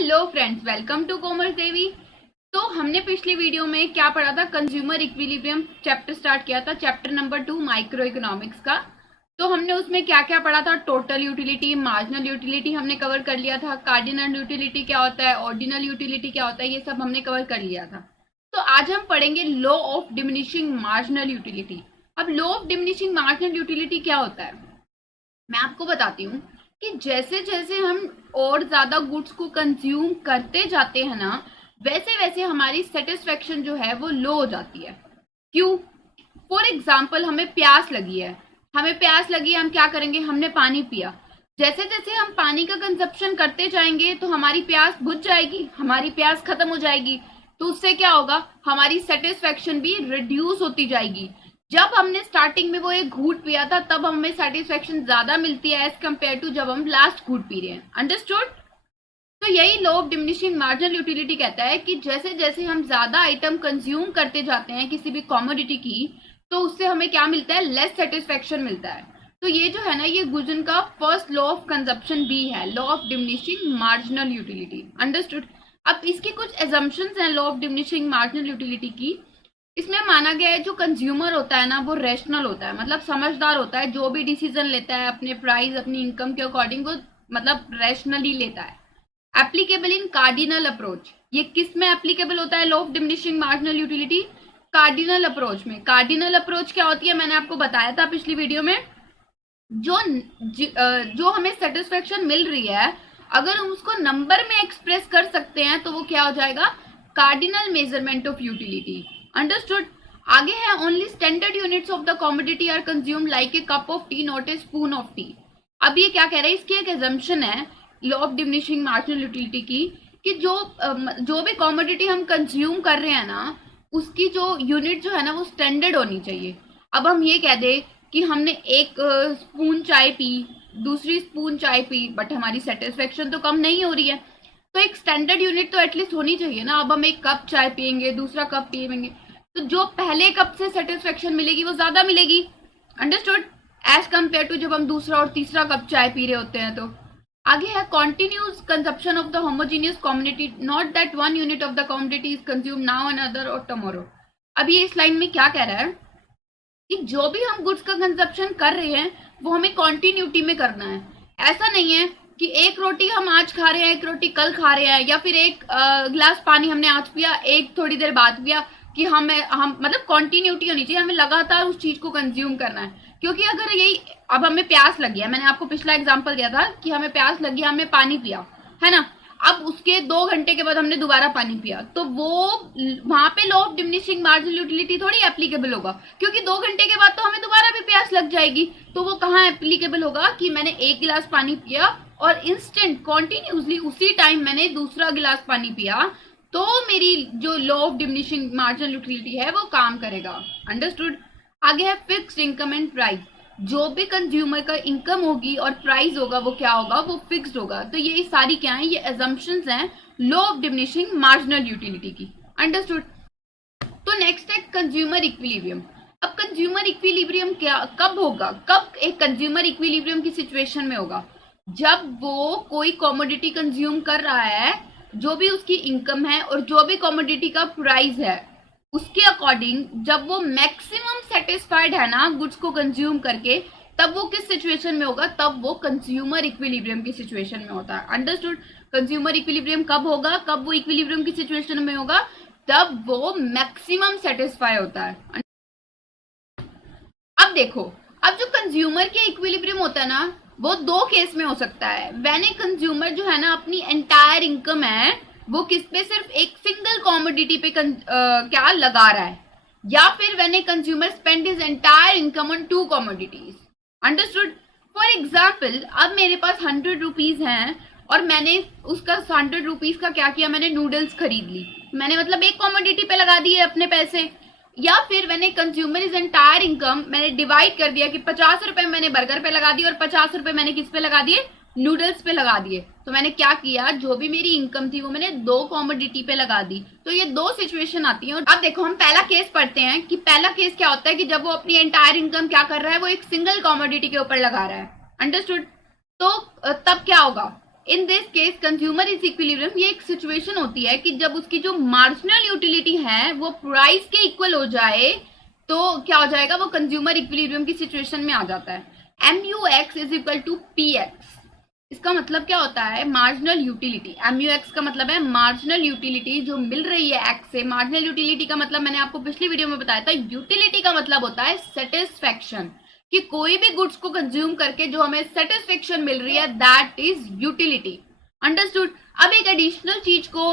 Hello friends, welcome to commerce Devi. तो हमने पिछली वीडियो में क्या पढ़ा था? कंज्यूमर इक्विलिब्रियम चैप्टर स्टार्ट किया था, चैप्टर नंबर 2 माइक्रो इकोनॉमिक्स का। तो हमने उसमें क्या क्या पढ़ा था? टोटल यूटिलिटी, मार्जिनल यूटिलिटी हमने कवर कर लिया था। कार्डिनल यूटिलिटी क्या होता है, ऑर्डिनल यूटिलिटी क्या होता है, ये सब हमने कवर कर लिया था। तो आज हम पढ़ेंगे law of diminishing marginal utility. अब law of diminishing marginal utility क्या होता है मैं आपको बताती हूँ कि जैसे जैसे हम और ज्यादा गुड्स को कंज्यूम करते जाते हैं ना, वैसे वैसे हमारी सेटिस्फेक्शन जो है वो लो हो जाती है। क्यों? फॉर एग्जाम्पल, हमें प्यास लगी है, हम क्या करेंगे? हमने पानी पिया। जैसे जैसे हम पानी का कंजप्शन करते जाएंगे तो हमारी प्यास बुझ जाएगी, हमारी प्यास खत्म हो जाएगी। तो उससे क्या होगा? हमारी सेटिस्फेक्शन भी रिड्यूस होती जाएगी। जब हमने स्टार्टिंग में वो एक घूंट पिया था तब हमें सेटिस्फेक्शन ज्यादा मिलती है एज कम्पेयर टू जब हम लास्ट घूंट पी रहे हैं। अंडरस्टूड? तो यही law of diminishing marginal utility कहता है कि जैसे जैसे हम ज्यादा आइटम कंज्यूम करते जाते हैं किसी भी कॉमोडिटी की, तो उससे हमें क्या मिलता है? लेस सेटिस्फेक्शन मिलता है। तो ये जो है ना, ये गुजन का फर्स्ट लॉ ऑफ कंजप्शन भी है, law of diminishing marginal utility. Understood? अब इसकी कुछ एजम्पशंस हैं law of diminishing marginal utility की। इसमें माना गया है जो कंज्यूमर होता है ना, वो रेशनल होता है, मतलब समझदार होता है। जो भी डिसीजन लेता है अपने प्राइस, अपनी इनकम के अकॉर्डिंग, वो मतलब रैशनली लेता है। एप्लीकेबल इन कार्डिनल अप्रोच, ये किस में एप्लीकेबल होता है law of diminishing marginal utility? Cardinal approach में। कार्डिनल अप्रोच क्या होती है मैंने आपको बताया था पिछली वीडियो में। जो हमें सेटिस्फेक्शन मिल रही है, अगर हम उसको नंबर में एक्सप्रेस कर सकते हैं तो वो क्या हो जाएगा? Cardinal measurement of utility. Understood? आगे है only standard units of the commodity are consume like a cup of tea not a spoon of tea. अब ये क्या कह रहा है? इसकी एक एजम्पशन है law of diminishing marginal utility की कि जो भी कॉमोडिटी हम कंज्यूम कर रहे हैं ना, उसकी जो यूनिट जो है ना वो स्टैंडर्ड होनी चाहिए। अब हम ये कह दे कि हमने एक स्पून चाय पी, दूसरी स्पून चाय पी, बट हमारी सेटिस्फेक्शन तो कम नहीं हो रही है, तो एक स्टैंडर्ड यूनिट तो एटलीस्ट होनी चाहिए ना। अब हम एक कप चाय पियेंगे, दूसरा कप पियेंगे, तो जो पहले कप से सेटिस्फेक्शन मिलेगी वो ज्यादा मिलेगी। अंडरस्टूड? एज कम्पेयर टू जब हम दूसरा और तीसरा कप चाय पी रहे होते हैं। तो आगे है continuous consumption of the homogeneous community, not that one unit of the community is consume now another और टुमारो। अब ये इस लाइन में क्या कह रहा है कि जो भी हम गुड्स का कंजप्शन कर रहे हैं वो हमें कॉन्टिन्यूटी में करना है। ऐसा नहीं है कि एक रोटी हम आज खा रहे हैं, एक रोटी कल खा रहे हैं, या फिर एक गिलास पानी हमने आज पिया, एक थोड़ी देर बाद पिया, कि हम मतलब कॉन्टिन्यूटी होनी चाहिए, हमें लगातार उस चीज को कंज्यूम करना है। क्योंकि अगर यही, अब हमें प्यास लगी है, मैंने आपको पिछला एग्जांपल दिया था कि हमें प्यास लगी, हमने पानी पिया, है ना। अब उसके 2 घंटे के बाद हमने दोबारा पानी पिया, तो वो वहां पे law of diminishing marginal utility थोड़ी एप्लीकेबल होगा, क्योंकि 2 घंटे के बाद तो हमें दोबारा भी प्यास लग जाएगी। तो वो कहाँ एप्लीकेबल होगा कि मैंने एक गिलास पानी पिया और इंस्टेंट कॉन्टिन्यूसली उसी टाइम मैंने दूसरा गिलास पानी पिया, तो मेरी जो law of diminishing marginal utility है वो काम करेगा। अंडरस्टूड? आगे है फिक्स्ड इनकम एंड प्राइस। जो भी कंज्यूमर का इनकम होगी और प्राइस होगा वो क्या होगा? वो फिक्स्ड होगा। तो ये सारी क्या है? ये एजम्पशंस हैं law of diminishing marginal utility की। अंडरस्टूड? तो नेक्स्ट है कंज्यूमर इक्विलिब्रियम। अब कंज्यूमर इक्विलिब्रियम क्या कब होगा? कब एक कंज्यूमर इक्विलिब्रियम की सिचुएशन में होगा? जब वो कोई कॉमोडिटी कंज्यूम कर रहा है, जो भी उसकी इनकम है और जो भी कॉमोडिटी का प्राइस है, उसके अकॉर्डिंग जब वो मैक्सिमम सेटिस्फाइड है ना गुड्स को कंज्यूम करके, तब वो किस सिचुएशन में होगा? तब वो कंज्यूमर इक्विलिब्रियम की सिचुएशन में होता है। अंडरस्टूड? कंज्यूमर इक्विलिब्रियम कब होगा? कब वो इक्विलिब्रियम की सिचुएशन में होगा? तब वो मैक्सिमम सेटिस्फाई होता है। अब देखो, अब जो कंज्यूमर के इक्विलिब्रियम होता है ना, वो 2 केस में हो सकता है। व्हेन ए कंज्यूमर जो है ना अपनी एंटायर इनकम है वो किस पे? सिर्फ एक सिंगल कॉमोडिटी पे क्या लगा रहा है, या फिर when a consumer spend his entire income on 2 commodities. Understood? For example, अब मेरे पास 100 रुपीज हैं और मैंने उसका 100 रुपीज का क्या किया? मैंने नूडल्स खरीद ली, मैंने मतलब एक कॉमोडिटी पे लगा दिए अपने पैसे। या फिर मैंने कंज्यूमर इज एंटायर इनकम मैंने डिवाइड कर दिया कि 50 रुपए मैंने बर्गर पे लगा दिए और 50 रुपए मैंने किस पे लगा दिए? नूडल्स पे लगा दिए। तो मैंने क्या किया? जो भी मेरी इनकम थी वो मैंने 2 कॉमोडिटी पे लगा दी। तो ये 2 सिचुएशन आती है। अब देखो, हम पहला केस पढ़ते हैं कि पहला केस क्या होता है कि जब वो अपनी एंटायर इनकम क्या कर रहा है? वो एक सिंगल कॉमोडिटी के ऊपर लगा रहा है। अंडरस्टूड? तो तब क्या होगा? In this case consumer is equilibrium, ये एक सिचुएशन होती है कि जब उसकी जो मार्जिनल यूटिलिटी है वो प्राइस के इक्वल हो जाए तो क्या हो जाएगा, वो कंज्यूमर इक्विलिब्रियम की सिचुएशन में आ जाता है। MUX is equal to PX, इसका मतलब क्या होता है, मार्जिनल यूटिलिटी। MUX का मतलब है मार्जिनल यूटिलिटी जो मिल रही है X से। मार्जिनल यूटिलिटी का मतलब मैंने आपको पिछली वीडियो में बताया था, यूटिलिटी का मतलब होता है सेटिस्फेक्शन, कि कोई भी गुड्स को कंज्यूम करके जो हमें सेटिस्फेक्शन मिल रही है, दैट इज यूटिलिटी। अंडरस्टूड। अब एक एडिशनल चीज को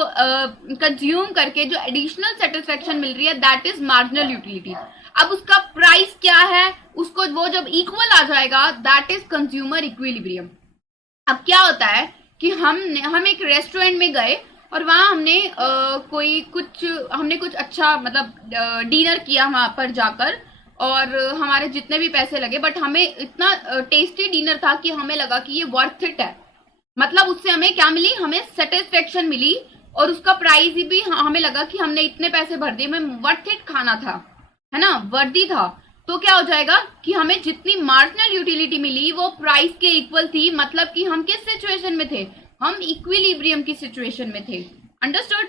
कंज्यूम करके जो एडिशनल सेटिस्फेक्शन मिल रही है, दैट इज मार्जिनल यूटिलिटी। अब उसका प्राइस क्या है, उसको वो जब इक्वल आ जाएगा, दैट इज कंज्यूमर इक्विलिब्रियम। अब क्या होता है कि हम एक रेस्टोरेंट में गए और वहां हमने कुछ अच्छा मतलब डिनर किया वहां पर जाकर, और हमारे जितने भी पैसे लगे, बट हमें इतना टेस्टी डिनर था कि हमें लगा कि ये वर्थ इट है। मतलब उससे हमें क्या मिली, हमें सेटिस्फेक्शन मिली, और उसका प्राइस भी हमें लगा कि हमने इतने पैसे भर दिए, हमें वर्थ इट खाना था, है ना, वर्दी था। तो क्या हो जाएगा कि हमें जितनी मार्जिनल यूटिलिटी मिली वो प्राइस के इक्वल थी। मतलब कि हम किस सिचुएशन में थे, हम इक्विलिब्रियम की सिचुएशन में थे। अंडरस्टूड।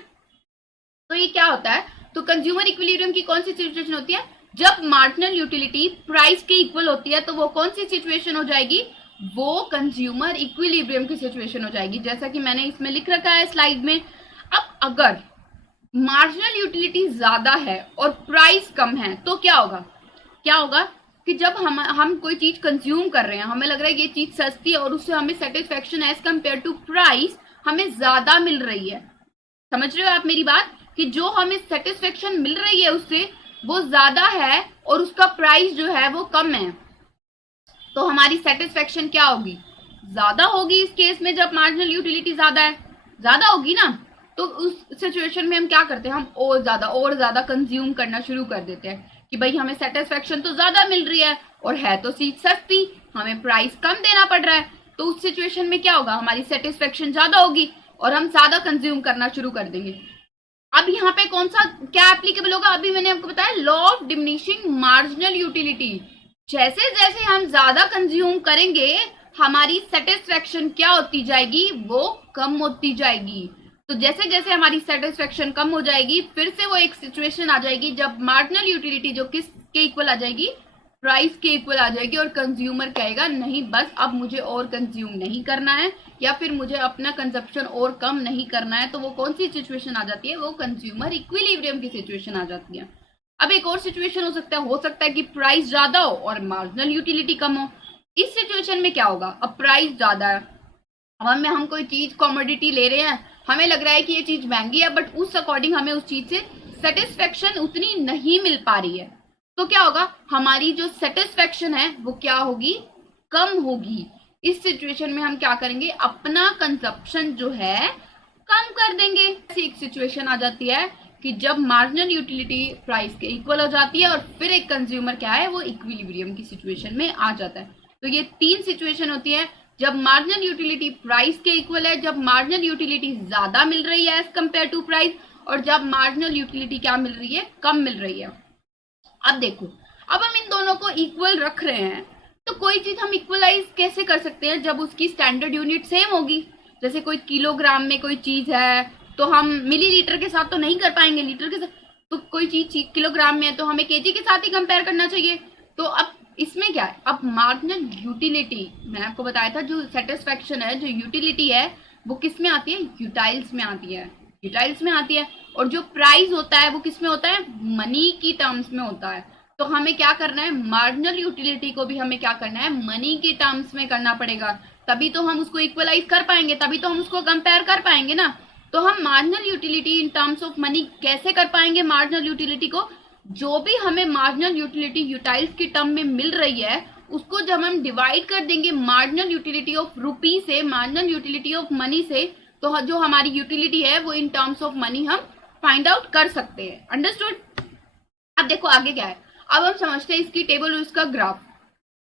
तो ये क्या होता है, तो कंज्यूमर इक्विलिब्रियम की कौन सी सिचुएशन होती है, जब मार्जिनल यूटिलिटी प्राइस के इक्वल होती है, तो वो कौन सी सिचुएशन हो जाएगी, वो कंज्यूमर इक्विलिब्रियम की सिचुएशन हो जाएगी, जैसा कि मैंने इसमें लिख रखा है स्लाइड में। अब अगर मार्जिनल यूटिलिटी ज्यादा है और प्राइस कम है तो क्या होगा कि जब हम कोई चीज कंज्यूम कर रहे हैं, हमें लग रहा है ये चीज सस्ती है और उससे हमें satisfaction as compare to price हमें ज्यादा मिल रही है। समझ रहे हो आप मेरी बात, कि जो हमें सेटिस्फेक्शन मिल रही है उससे वो ज्यादा है और उसका प्राइस जो है वो कम है, तो हमारी सेटिस्फेक्शन क्या होगी, ज्यादा होगी। इस केस में जब मार्जिनल यूटिलिटी ज्यादा होगी ना, तो उस सिचुएशन में हम क्या करते हैं, हम और ज्यादा कंज्यूम करना शुरू कर देते हैं कि भाई हमें सेटिस्फेक्शन तो ज्यादा मिल रही है और है तो चीज सस्ती, हमें प्राइस कम देना पड़ रहा है। तो उस सिचुएशन में क्या होगा, हमारी सेटिस्फेक्शन ज्यादा होगी और हम ज्यादा कंज्यूम करना शुरू कर देंगे। अब यहाँ पे कौन सा क्या एप्लीकेबल होगा, अभी मैंने आपको बताया law of diminishing marginal utility. जैसे जैसे हम ज्यादा कंज्यूम करेंगे हमारी सेटिस्फेक्शन क्या होती जाएगी, वो कम होती जाएगी। तो जैसे जैसे हमारी सेटिस्फेक्शन कम हो जाएगी, फिर से वो एक सिचुएशन आ जाएगी जब मार्जिनल यूटिलिटी जो किस के इक्वल आ जाएगी, प्राइस के इक्वल आ जाएगी, और कंज्यूमर कहेगा नहीं बस अब मुझे और कंज्यूम नहीं करना है, या फिर मुझे अपना कंजप्शन और कम नहीं करना है। तो वो कौन सी सिचुएशन आ जाती है, वो कंज्यूमर इक्विलिब्रियम की सिचुएशन आ जाती है। अब एक और सिचुएशन हो सकता है कि प्राइस ज्यादा हो और मार्जिनल यूटिलिटी कम हो। इस सिचुएशन में क्या होगा, अब प्राइस ज्यादा है, अब हम कोई चीज कॉमोडिटी ले रहे हैं, हमें लग रहा है कि ये चीज महंगी है, बट उस अकॉर्डिंग हमें उस चीज से सेटिस्फेक्शन उतनी नहीं मिल पा रही है। तो क्या होगा, हमारी जो सेटिस्फेक्शन है वो क्या होगी, कम होगी। इस सिचुएशन में हम क्या करेंगे, अपना कंजप्शन जो है कम कर देंगे। ऐसी एक सिचुएशन आ जाती है कि जब मार्जिनल यूटिलिटी प्राइस के इक्वल हो जाती है और फिर एक कंज्यूमर क्या है, वो इक्विलिब्रियम की सिचुएशन में आ जाता है। तो ये तीन सिचुएशन होती है, जब मार्जिनल यूटिलिटी प्राइस के इक्वल है, जब मार्जिनल यूटिलिटी ज्यादा मिल रही है एज कंपेयर टू प्राइस, और जब मार्जिनल यूटिलिटी क्या मिल रही है, कम मिल रही है। अब देखो, अब हम इन दोनों को इक्वल रख रहे हैं, तो कोई चीज हम इक्वलाइज कैसे कर सकते हैं, जब उसकी स्टैंडर्ड यूनिट सेम होगी। जैसे कोई किलोग्राम में कोई चीज है तो हम मिलीलीटर के साथ तो नहीं कर पाएंगे, लीटर के साथ। तो कोई चीज किलोग्राम में है तो हमें केजी के साथ ही कंपेयर करना चाहिए। तो अब इसमें क्या है, अब मार्जिनल यूटिलिटी मैंने आपको बताया था, जो सेटिस्फेक्शन है, जो यूटिलिटी है, वो किस में आती है, यूटाइल्स में आती है, यूटाइल्स में आती है। और जो प्राइस होता है वो किस में होता है, मनी की टर्म्स में होता है। तो हमें क्या करना है, मार्जिनल यूटिलिटी को भी हमें क्या करना है, मनी की टर्म्स में करना पड़ेगा, तभी तो हम उसको इक्वलाइज कर पाएंगे, तभी तो हम उसको कंपेयर कर पाएंगे ना। तो हम marginal utility in terms of money कैसे कर पाएंगे, मार्जिनल यूटिलिटी को, जो भी हमें मार्जिनल यूटिलिटी यूटाइल्स की टर्म में मिल रही है, उसको जब हम डिवाइड कर देंगे मार्जिनल यूटिलिटी ऑफ रुपी से, मार्जिनल यूटिलिटी ऑफ मनी से, तो जो हमारी यूटिलिटी है वो इन टर्म्स ऑफ मनी हम फाइंड आउट कर सकते हैं। अंडरस्टूड। अब देखो आगे क्या है, अब हम समझते हैं इसकी टेबल और इसका ग्राफ।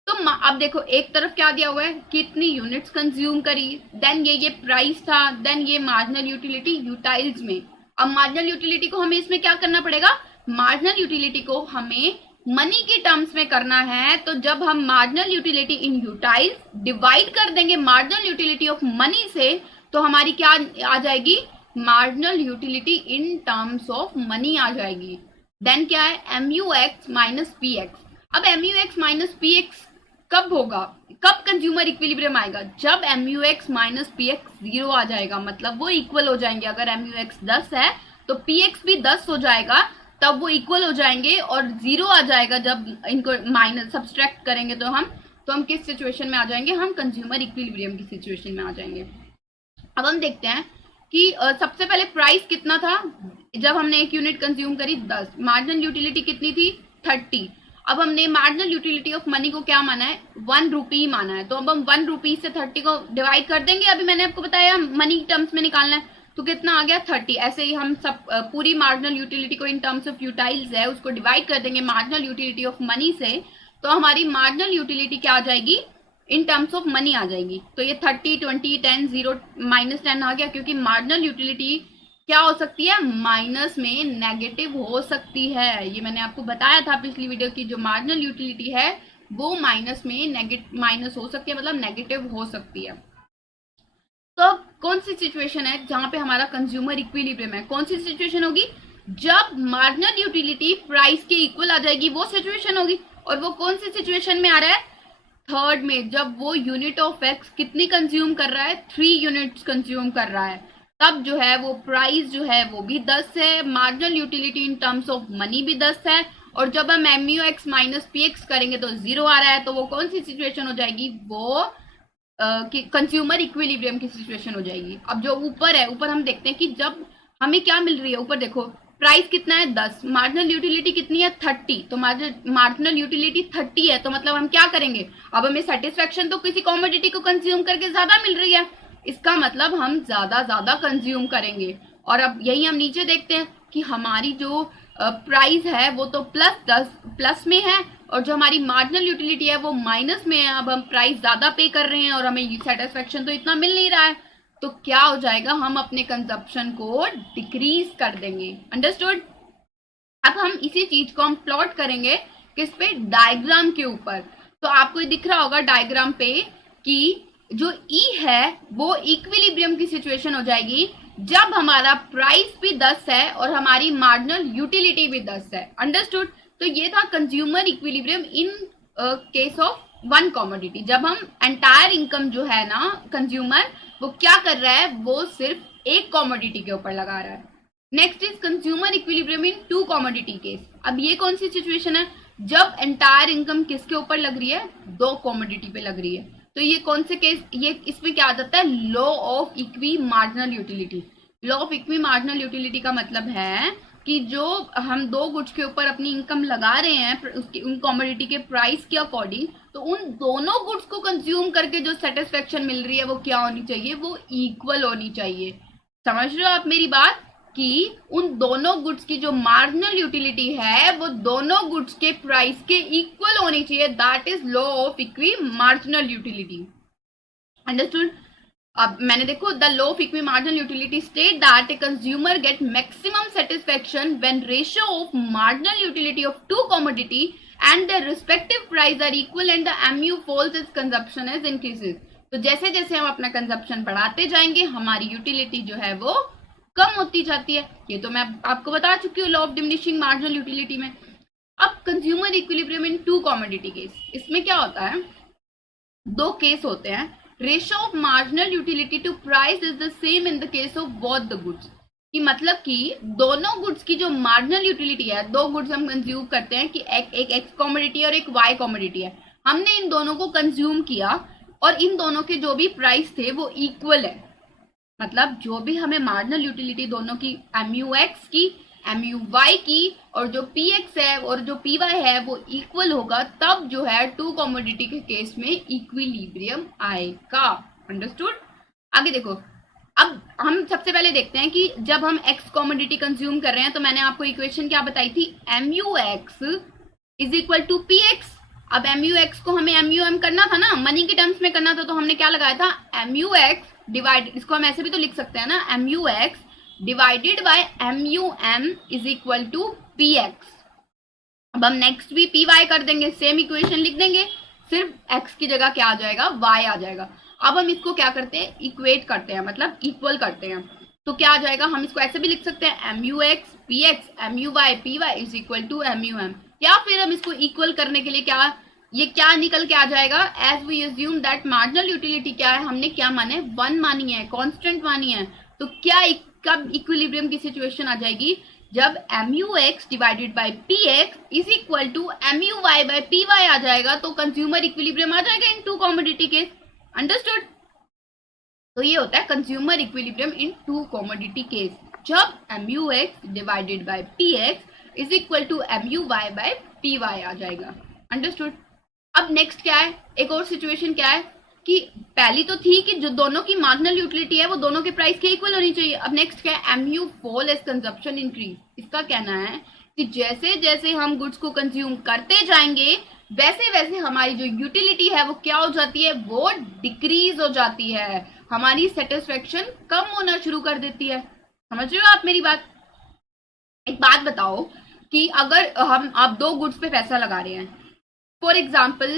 तो अब देखो, एक तरफ क्या दिया हुआ है, कितनी यूनिट्स कंज्यूम करी, देन ये प्राइस था, देन ये मार्जिनल यूटिलिटी यूटाइल्स में। अब मार्जिनल यूटिलिटी को हमें इसमें क्या करना पड़ेगा, मार्जिनल यूटिलिटी को हमें मनी के टर्म्स में करना है तो जब हम मार्जिनल यूटिलिटी इन यूटाइल्स डिवाइड कर देंगे मार्जिनल यूटिलिटी ऑफ मनी से, तो हमारी क्या आ जाएगी, marginal utility in terms of money आ जाएगी। देन क्या है, MUX माइनस PX। अब MUX माइनस PX कब होगा, कब कंज्यूमर इक्विलिब्रियम आएगा, जब MUX माइनस PX 0 आ जाएगा, मतलब वो इक्वल हो जाएंगे। अगर MUX 10 है तो PX भी 10 हो जाएगा, तब वो इक्वल हो जाएंगे। और 0 आ जाएगा जब इनको माइनस सब्सट्रैक्ट करेंगे तो हम किस सिचुएशन में आ जाएंगे, हम कंज्यूमर इक्विलिब्रियम की सिचुएशन में आ जाएंगे। अब हम देखते हैं कि सबसे पहले प्राइस कितना था जब हमने एक यूनिट कंज्यूम करी, 10। मार्जिनल यूटिलिटी कितनी थी, 30। अब हमने मार्जिनल यूटिलिटी ऑफ मनी को क्या माना है, 1 रुपी माना है। तो अब हम 1 रुपी से 30 को डिवाइड कर देंगे। अभी मैंने आपको बताया मनी टर्म्स में निकालना है, तो कितना आ गया, 30। ऐसे ही हम सब पूरी मार्जिनल यूटिलिटी को इन टर्म्स ऑफ यूटाइल्स है उसको डिवाइड कर देंगे मार्जिनल यूटिलिटी ऑफ मनी से, तो हमारी मार्जिनल यूटिलिटी क्या आ जाएगी, इन टर्म्स ऑफ मनी आ जाएगी। तो ये 30, 20, 10, 0, -10 आ गया, क्योंकि मार्जिनल यूटिलिटी क्या हो सकती है, माइनस में नेगेटिव हो सकती है। ये मैंने आपको बताया था पिछली वीडियो की, जो मार्जिनल यूटिलिटी है वो माइनस में माइनस हो सकती है, मतलब नेगेटिव हो सकती है। तो अब कौन सी सिचुएशन है जहां पे हमारा कंज्यूमर इक्विलिब्रियम है, कौन सी सिचुएशन होगी, जब मार्जिनल यूटिलिटी प्राइस के इक्वल आ जाएगी, वो सिचुएशन होगी। और वो कौन सी सिचुएशन में आ रहा है, थर्ड में, जब वो यूनिट ऑफ एक्स कितनी कंज्यूम कर रहा है, 3 यूनिट्स कंज्यूम कर रहा है, तब जो है वो प्राइस जो है वो भी 10 है, marginal utility in terms of money भी 10 है। और जब हम MUX माइनस PX करेंगे तो 0 आ रहा है, तो वो कौन सी सिचुएशन हो जाएगी, वो कंज्यूमर इक्विलिब्रियम की सिचुएशन हो जाएगी। अब जो ऊपर है, ऊपर हम देखते हैं कि जब हमें क्या मिल रही है, ऊपर देखो प्राइस कितना है, 10, मार्जिनल यूटिलिटी कितनी है, 30। तो मार्जिनल यूटिलिटी 30 है, तो मतलब हम क्या करेंगे, अब हमें सेटिस्फेक्शन तो किसी कॉमोडिटी को कंज्यूम करके ज्यादा मिल रही है, इसका मतलब हम ज्यादा कंज्यूम करेंगे। और अब यही हम नीचे देखते हैं कि हमारी जो प्राइस है वो तो प्लस में है, और जो हमारी मार्जिनल यूटिलिटी है वो माइनस में है। अब हम प्राइस ज्यादा पे कर रहे हैं और हमें सेटिस्फेक्शन तो इतना मिल नहीं रहा है, तो क्या हो जाएगा, हम अपने कंजप्शन को डिक्रीज कर देंगे। अंडरस्टूड। अब हम इसी चीज को हम प्लॉट करेंगे किस पे, डायग्राम के ऊपर। तो आपको दिख रहा होगा डायग्राम पे कि जो E है वो इक्विलिब्रियम की सिचुएशन हो जाएगी जब हमारा प्राइस भी 10 है और हमारी मार्जिनल यूटिलिटी भी 10 है। अंडरस्टूड। तो ये था consumer equilibrium in case of one commodity, जब हम एंटायर इनकम जो है ना कंज्यूमर वो क्या कर रहा है, वो सिर्फ एक कॉमोडिटी के ऊपर लगा रहा है। Next is consumer equilibrium in 2 commodity case. अब ये कौन सी सिचुएशन है, जब एंटायर इनकम किसके ऊपर लग रही है, 2 कॉमोडिटी पे लग रही है। तो ये कौन से केस, ये इसमें क्या आ जाता है, law of equi marginal utility. Law of equi marginal utility का मतलब है कि जो हम 2 गुड्स के ऊपर अपनी इनकम लगा रहे हैं उसकी उन कॉमोडिटी के प्राइस के अकॉर्डिंग, तो उन दोनों गुड्स को कंज्यूम करके जो सेटिस्फेक्शन मिल रही है वो क्या होनी चाहिए, वो इक्वल होनी चाहिए। समझ रहे हो आप मेरी बात, कि उन दोनों गुड्स की जो मार्जिनल यूटिलिटी है वो दोनों गुड्स के प्राइस के इक्वल होनी चाहिए। That is law of equi marginal utility. Understood. अब मैंने देखो, the law of equi marginal utility state that a consumer get maximum satisfaction when ratio of marginal utility of 2 commodity and their respective price are equal and the MU falls as consumption is increases। तो जैसे जैसे हम अपना consumption बढ़ाते जाएंगे हमारी utility जो है वो कम होती जाती है। ये तो मैं आपको बता चुकी हूँ law of diminishing marginal utility में। अब consumer equilibrium in 2 commodity case, इसमें क्या होता है, 2 केस होते हैं। Ratio of marginal utility to price is the same in the case of both the goods. कि मतलब कि दोनों गुड्स की जो मार्जिनल यूटिलिटी है, 2 गुड्स हम कंज्यूम करते हैं कि एक एक्स कॉमोडिटी और एक वाई कॉमोडिटी है, हमने इन दोनों को कंज्यूम किया और इन दोनों के जो भी प्राइस थे वो इक्वल है। मतलब जो भी हमें मार्जिनल यूटिलिटी दोनों की MUX की MUY की और जो PX है और जो PY है वो इक्वल होगा, तब जो है 2 कमोडिटी के केस में इक्विलिब्रियम आएगा। अंडरस्टूड। आगे देखो, अब हम सबसे पहले देखते हैं कि जब हम X कमोडिटी कंज्यूम कर रहे हैं तो मैंने आपको इक्वेशन क्या बताई थी, MUX is equal to PX। अब MUX को हमें MUM करना था ना, मनी के टर्म्स में करना था, तो हमने क्या लगाया था, MUX डिवाइड, इसको हम ऐसे भी तो लिख सकते हैं ना, MUX divided by MUM is equal to PX। अब हम नेक्स्ट भी पी वाई कर देंगे, सेम इक्वेशन लिख देंगे, सिर्फ एक्स की जगह क्या आ जाएगा, वाई आ जाएगा। अब हम इसको क्या करते हैं, इक्वेट करते हैं, मतलब इक्वल करते हैं। तो क्या आ जाएगा, हम इसको ऐसे भी लिख सकते हैं M U X P X M U Y P Y is equal to M U M, या फिर हम इसको इक्वल करने के लिए क्या, ये क्या निकल के आ जाएगा, as we assume that marginal utility क्या है, हमने क्या माने, 1 मानी है, कांस्टेंट मानी है। तो क्या कब इक्विलिब्रियम की सिचुएशन आ जाएगी, जब M U X divided by P X is equal to M U Y by P Y आ जाएगा, तो कंज्यूमर इक्विलिब्रियम आ जाएगा in two commodity case. Understood? तो ये होता है consumer equilibrium in two commodity case, जब M U X divided by P X is equal to M U Y by P Y आ जाएगा। अंडरस्टूड? अब नेक्स्ट क्या है, एक और सिचुएशन क्या है कि पहली तो थी कि जो दोनों की मार्जिनल यूटिलिटी है वो दोनों के प्राइस के इक्वल होनी चाहिए। अब नेक्स्ट क्या है, M U fall as consumption increase. इसका कहना है कि जैसे जैसे हम गुड्स को कंज्यूम करते जाएंगे वैसे वैसे हमारी जो यूटिलिटी है वो क्या हो जाती है, वो डिक्रीज हो जाती है, हमारी सेटिस्फेक्शन कम होना शुरू कर देती है। समझ रहे हो आप मेरी बात? एक बात बताओ कि अगर आप 2 गुड्स पे पैसा लगा रहे हैं, फॉर एग्जाम्पल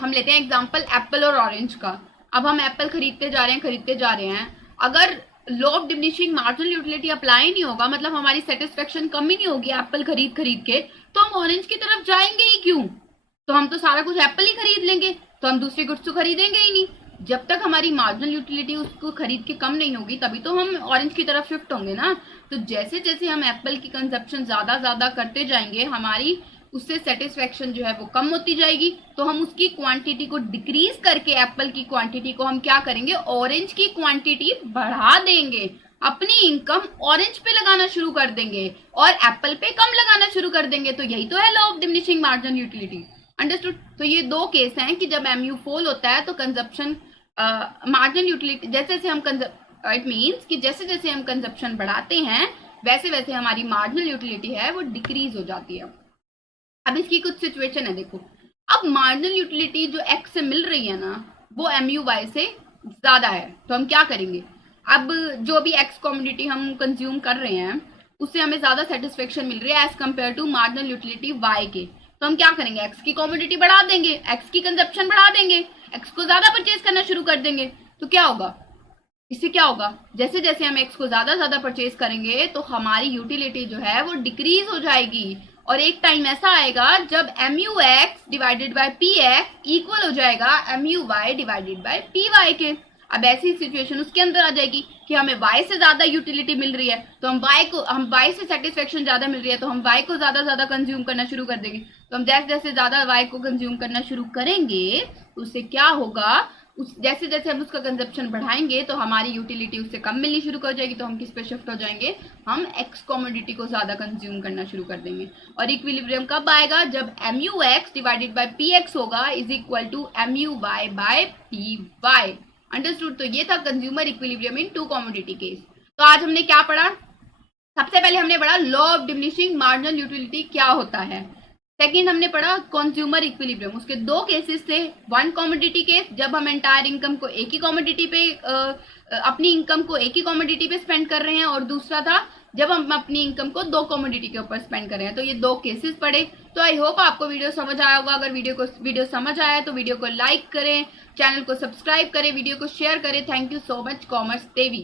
हम लेते हैं एग्जाम्पल एप्पल और ऑरेंज का। अब हम एप्पल खरीदते जा रहे हैं, अगर law of diminishing marginal utility apply नहीं होगा, मतलब हमारी सेटिस्फेक्शन कम ही नहीं होगी एप्पल खरीद के, तो हम ऑरेंज की तरफ जाएंगे ही क्यों? तो हम तो सारा कुछ एप्पल ही खरीद लेंगे, तो हम दूसरे गुड्स तो खरीदेंगे ही नहीं। जब तक हमारी मार्जिनल यूटिलिटी उसको खरीद के कम नहीं होगी तभी तो हम ऑरेंज की तरफ शिफ्ट होंगे ना। तो जैसे जैसे हम एप्पल की कंजप्शन ज्यादा करते जाएंगे, हमारी उससे सेटिस्फेक्शन जो है वो कम होती जाएगी, तो हम उसकी क्वांटिटी को डिक्रीज करके एप्पल की क्वांटिटी को हम क्या करेंगे, ऑरेंज की क्वांटिटी बढ़ा देंगे, अपनी इनकम ऑरेंज पे लगाना शुरू कर देंगे और एप्पल पे कम लगाना शुरू कर देंगे। तो यही तो है law of diminishing marginal utility. Understood? तो ये 2 केस हैं कि जब एमयू फॉल होता है तो कंजप्शन मार्जिनल यूटिलिटी जैसे जैसे हम इट मीन्स कि जैसे जैसे हम कंजप्शन बढ़ाते हैं वैसे वैसे हमारी मार्जिनल यूटिलिटी है वो डिक्रीज हो जाती है। अब इसकी कुछ सिचुएशन है, देखो। अब मार्जिनल यूटिलिटी जो एक्स से मिल रही है ना वो एम यू वाई से ज्यादा है, तो हम क्या करेंगे, अब जो भी एक्स कमोडिटी हम कंज्यूम कर रहे हैं उससे हमें ज्यादा सेटिस्फेक्शन मिल रही है as compare to marginal utility Y के, तो हम क्या करेंगे, एक्स की कमोडिटी बढ़ा देंगे, एक्स की कंजप्शन बढ़ा देंगे, एक्स को ज्यादा परचेज करना शुरू कर देंगे। तो क्या होगा, इससे क्या होगा, जैसे जैसे हम एक्स को ज्यादा परचेज करेंगे तो हमारी यूटिलिटी जो है वो डिक्रीज हो जाएगी, और एक टाइम ऐसा आएगा जब M U X divided by P X equal हो जाएगा M U Y divided by P Y के। अब ऐसी सिचुएशन उसके अंदर आ जाएगी कि हमें y से ज्यादा यूटिलिटी मिल रही है, तो हम y से सेटिस्फेक्शन ज्यादा मिल रही है तो हम y को ज्यादा कंज्यूम करना शुरू कर देंगे। तो हम जैसे जैसे ज्यादा y को कंज्यूम करना शुरू करेंगे उससे क्या होगा, जैसे जैसे हम उसका कंजप्शन बढ़ाएंगे तो हमारी यूटिलिटी उससे कम मिलनी शुरू कर जाएगी, तो हम किस पे शिफ्ट हो जाएंगे, हम एक्स कमोडिटी को ज्यादा कंज्यूम करना शुरू कर देंगे। और इक्विलिब्रियम कब आएगा, जब M U X divided by P X होगा is equal to M U Y by P Y. Understood? तो ये था consumer equilibrium in two commodity case. तो आज हमने क्या पढ़ा, सबसे पहले हमने पढ़ा law of diminishing marginal utility क्या होता है। सेकेंड हमने पढ़ा कंज्यूमर इक्विलिब्रियम, उसके 2 केसेस थे, 1 कमोडिटी केस जब हम एंटायर इनकम को एक ही कमोडिटी पे अपनी इनकम को एक ही कमोडिटी पे स्पेंड कर रहे हैं, और दूसरा था जब हम अपनी इनकम को 2 कमोडिटी के ऊपर स्पेंड कर रहे हैं। तो ये 2 केसेस पढ़े। तो आई होप आपको वीडियो समझ आया होगा। अगर वीडियो समझ आया तो वीडियो को लाइक करें, चैनल को सब्सक्राइब करें, वीडियो को शेयर करें। Thank you so much. Commerce Devi.